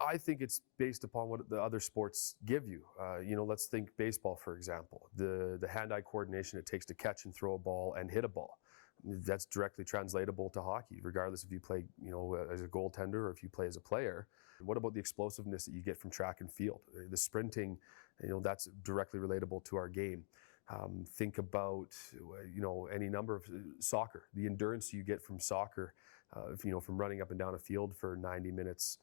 I think it's based upon what the other sports give you. Let's think baseball, for example. The hand-eye coordination it takes to catch and throw a ball and hit a ball. That's directly translatable to hockey, regardless if you play, as a goaltender or if you play as a player. What about the explosiveness that you get from track and field? The sprinting, that's directly relatable to our game. Think about, any number of soccer. The endurance you get from soccer, from running up and down a field for 90 minutes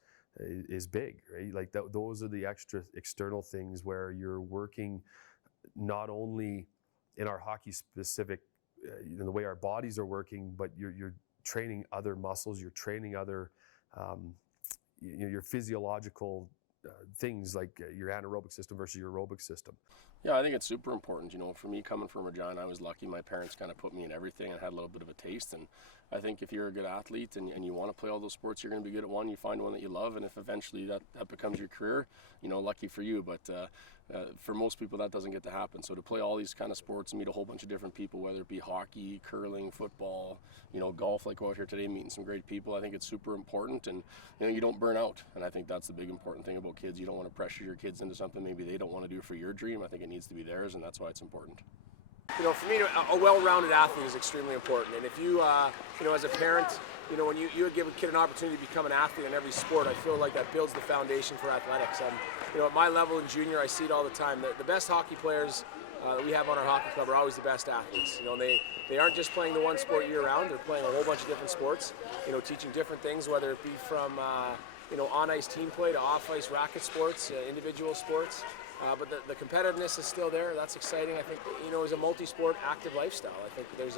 is big, right? Like those are the extra external things where you're working not only in our hockey specific, in the way our bodies are working, but you're training other muscles, you're training other, your physiological things like your anaerobic system versus your aerobic system. Yeah, I think it's super important. For me, coming from Regina, I was lucky. My parents kind of put me in everything and had a little bit of a taste. And I think if you're a good athlete and you want to play all those sports, you're going to be good at one. You find one that you love, and if eventually that becomes your career, lucky for you. But for most people, that doesn't get to happen. So to play all these kind of sports and meet a whole bunch of different people, whether it be hockey, curling, football, golf, like go out here today meeting some great people, I think it's super important. And you don't burn out. And I think that's the big important thing about kids. You don't want to pressure your kids into something maybe they don't want to do for your dream. I think it needs to be theirs, and that's why it's important. For me, a well-rounded athlete is extremely important. And if you, as a parent, when you give a kid an opportunity to become an athlete in every sport, I feel like that builds the foundation for athletics. At my level in junior, I see it all the time. The best hockey players that we have on our hockey club are always the best athletes. They aren't just playing the one sport year-round. They're playing a whole bunch of different sports, teaching different things, whether it be from, on-ice team play to off-ice racket sports, individual sports. But the competitiveness is still there. That's exciting. I think, as a multi-sport active lifestyle, I think there's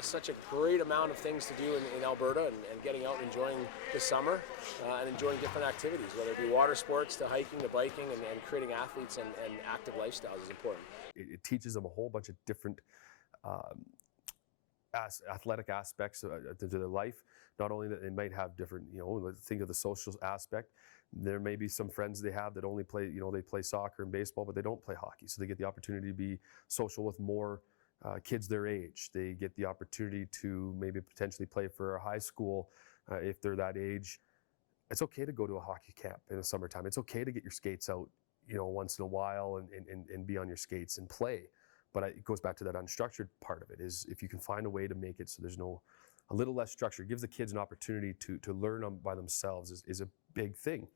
such a great amount of things to do in Alberta and getting out and enjoying the summer and enjoying different activities, whether it be water sports to hiking to biking and creating athletes and active lifestyles is important. It teaches them a whole bunch of different athletic aspects to their life. Not only that they might have different, think of the social aspect. There may be some friends they have that only play, they play soccer and baseball, but they don't play hockey. So they get the opportunity to be social with more kids their age. They get the opportunity to maybe potentially play for a high school if they're that age. It's okay to go to a hockey camp in the summertime. It's okay to get your skates out, once in a while and be on your skates and play. But it goes back to that unstructured part of it, is if you can find a way to make it so there's a little less structure, gives the kids an opportunity to learn by themselves is a big thing.